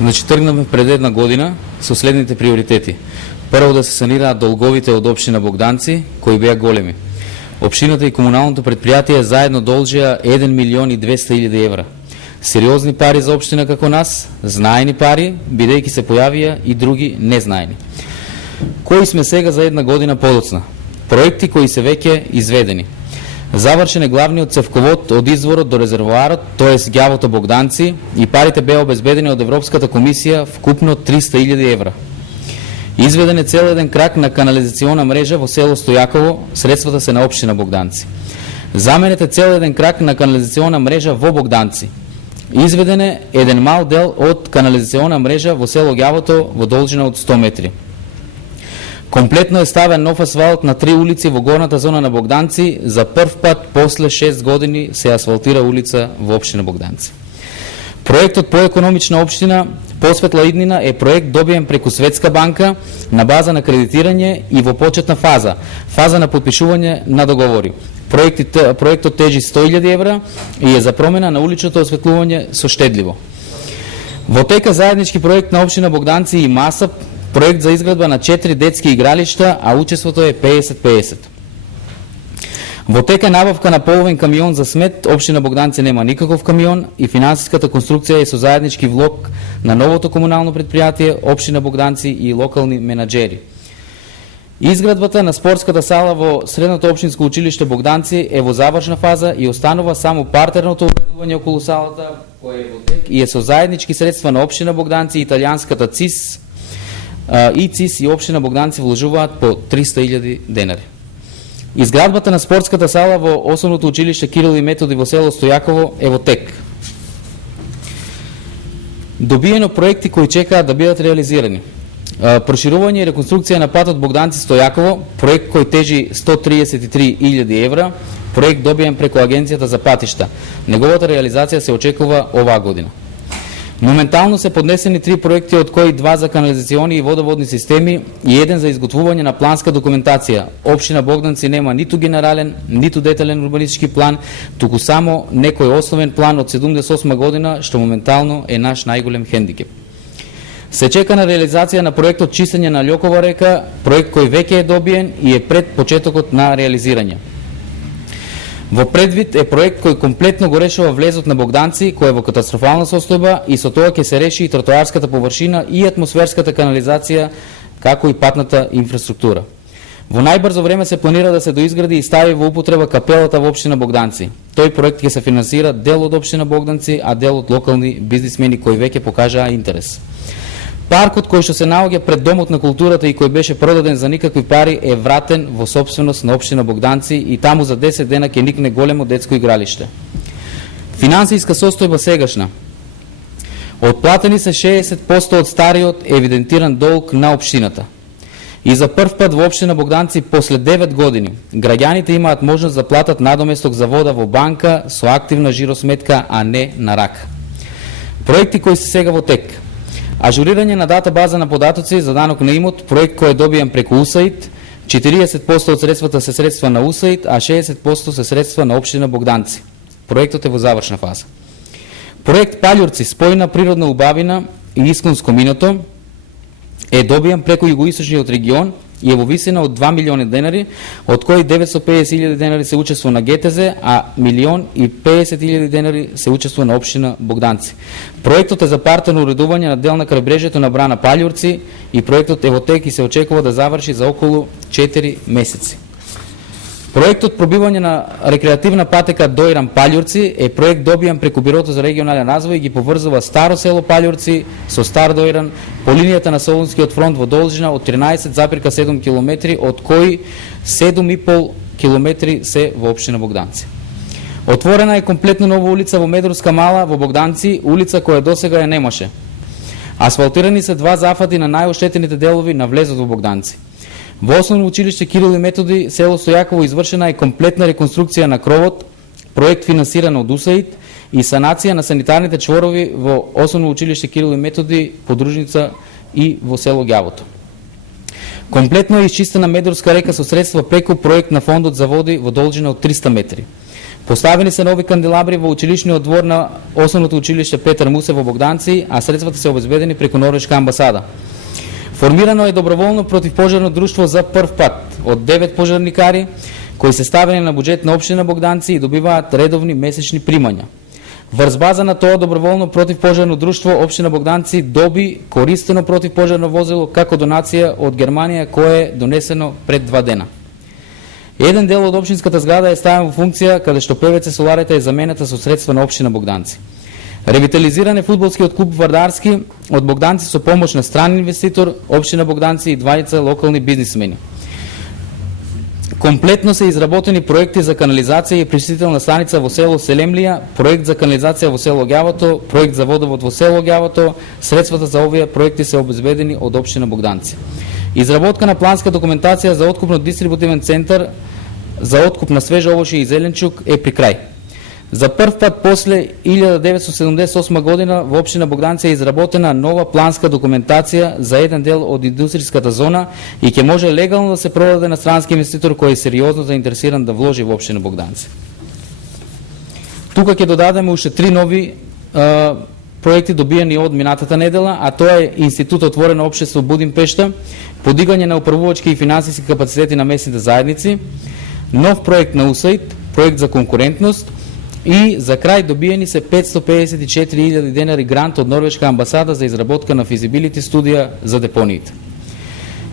Значи тргнаме пред една година со следните приоритети. Прво да се санираат долговите од општина Богданци, кои беа големи. Општината и комуналното предпријатие заедно должеа 1 милион и 200 илјади евра. Сериозни пари за општина како нас, знаени пари, бидејќи се појавија и други незнаени. Кои сме сега за една година подоцна? Проекти кои се веќе изведени. Завршен е главниот цевковод од изворот до резервоарот, тоест ѓавото Богданци, и парите беа обезбедени од Европската комисија вкупно 300.000 евра. Изведен е цел еден крак на канализациона мрежа во село Стојаково, средствата се на општина Богданци. Заменет е цел еден крак на канализациона мрежа во Богданци. Изведен е еден мал дел од канализациона мрежа во село Ѓавото во должина од 100 метри. Комплетно е ставен нов асфалт на 3 улици во горната зона на Богданци. За прв пат после 6 години се асфалтира улица во општина Богданци. Проектот по економична општина посветла иднина е проект добиен преку Светска банка на база на кредитирање и во почетна фаза на подпишување на договори. Проектот тежи 100.000 евра и е за промена на уличното осветлување со штедливо. Во тека заеднички проект на општина Богданци и МАСАП, проект за изградба на 4 детски игралишта, а учеството е 50-50. Во тека набавка на половин камион за смет, општина Богданци нема никаков камион и финансиската конструкција е со заеднички влог на новото комунално предпријатие, општина Богданци и локални менаџери. Изградбата на спортската сала во Средното општинско училиште Богданци е во завршна фаза и останува само партерното оборудување околу салата, кој е во тек и е со заеднички средства на општина Богданци и италијанската ЦИС, и ЦИС и општина Богданци вложуваат по 300.000 денари. Изградбата на спортската сала во Основното училиште Кирил и Методи во село Стојаково е во тек. Добиено проекти кои чекаат да бидат реализирани. Проширување и реконструкција на патот Богданци-Стојаково, проект кој тежи 133.000 евра, проект добиен преку Агенцијата за патишта. Неговата реализација се очекува оваа година. Моментално се поднесени 3 проекти, од кои 2 за канализациони и водоводни системи и еден за изготвување на планска документација. Општина Богданци нема ниту генерален, ниту детален урбанистички план, туку само некој основен план од 78 година, што моментално е наш најголем хендикеп. Се чека на реализација на проектот чистење на Љокова река, проект кој веќе е добиен и е пред почетокот на реализирање. Во предвид е проект кој комплетно го решава влезот на Богданци, кој е во катастрофална состојба и со тоа ќе се реши и тротоарската површина и атмосферската канализација, како и патната инфраструктура. Во најбрзо време се планира да се доизгради и стави во употреба капелата во општина Богданци. Тој проект ќе се финансира дел од општина Богданци, а дел од локални бизнисмени кои веќе покажаа интерес. Паркот кој што се наоѓа пред Домот на културата и кој беше продаден за никакви пари е вратен во сопственост на општина Богданци и таму за 10 дена ќе никне големо детско игралиште. Финансиска состојба сегашна. Отплатени се 60% од стариот евидентиран долг на општината. И за прв пат во општина Богданци после 9 години граѓаните имаат можност да платат надоместок за вода во банка со активна жиросметка, а не на рака. Проекти кои се сега во тек. Ажурирање на дата база на податоци за данок на имот, проект кој е добиен преку УСАИД, 40% од средствата се средства на УСАИД, а 60% се средства на општина Богданци. Проектот е во завршна фаза. Проект Палјурци, спојна природна убавина и исконско миното, е добиен преку југоисточниот регион и е во висина од 2 милиони денари, од кои 950.000 денари се учество на ГТЗ, а 1.050.000 денари се учество на општина Богданци. Проектот е за партерно уредување на дел на крајбрежјето на брана Палјурци и проектот е во тек и се очекува да заврши за околу 4 месеци. Проектот пробивање на рекреативна патека Дојран Палјурци е проект добиен преку Бирото за регионален развој и ги поврзува старо село Палјурци со Стар Дојран по линијата на Солунскиот фронт во должина од 13,7 км, од кои 7,5 км се во општина Богданци. Отворена е комплетно нова улица во Медурска мала во Богданци, улица која досега ја немаше. Асфалтирани се 2 зафати на најоштетените делови на влезот во Богданци. Во Основно училиште Кирил и Методи, село Стојаково, извршена е комплетна реконструкција на кровот, проект финансиран од УСАИД и санација на санитарните чворови во Основно училиште Кирил и Методи, подружница и во село Ѓавото. Комплетно е исчистена Медурска река со средства преку проект на фондот за води во должина од 300 метри. Поставени се нови канделабри во училишниот двор на Основното училиште Петар Мусе во Богданци, а средствата се обезбедени преку Норвешка амбасада. Формирано е доброволно противпожарно друштво за прв пат од 9 пожарникари кои се ставени на буџет на општина Богданци и добиваат редовни месечни примања. Врз база на тоа доброволно противпожарно друштво општина Богданци доби користено противпожарно возило како донација од Германија кое е донесено пред 2 дена. Еден дел од општинската зграда е ставен во функција каде што ПВЦ соларата е заменета со средства на општина Богданци. Ревитализиран е фудбалскиот клуб Вардарски од Богданци со помош на стран инвеститор, општина Богданци и двајца локални бизнисмени. Комплетно се изработени проекти за канализација и пречистителна станица во село Селемлија, проект за канализација во село Ѓавото, проект за водовод во село Ѓавото. Средствата за овие проекти се обезбедени од општина Богданци. Изработка на планска документација за откупно дистрибутивен центар за откуп на свеж овошје и зеленчук е при крај. За прв пат после 1978 година во општина Богданци е изработена нова планска документација за еден дел од индустријската зона и ќе може легално да се продаде на странски инвеститор кој е сериозно заинтересиран да вложи во општина Богданци. Тука ќе додадеме уште 3 нови проекти добиени од минатата недела, а тоа е Институт Отворено општество Будимпешта, подигање на управувачки и финансиски капацитети на местните заедници, нов проект на УСАИД, проект за конкурентност и за крај добиени се 554.000 денари грант од Норвешка амбасада за изработка на физибилити студија за депониите.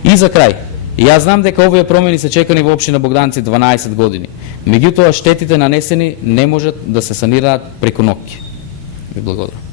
И за крај, јас знам дека овие промени се чекани во општина Богданци 12 години, меѓутоа штетите нанесени не можат да се санираат преку ноќ. Ви благодарам.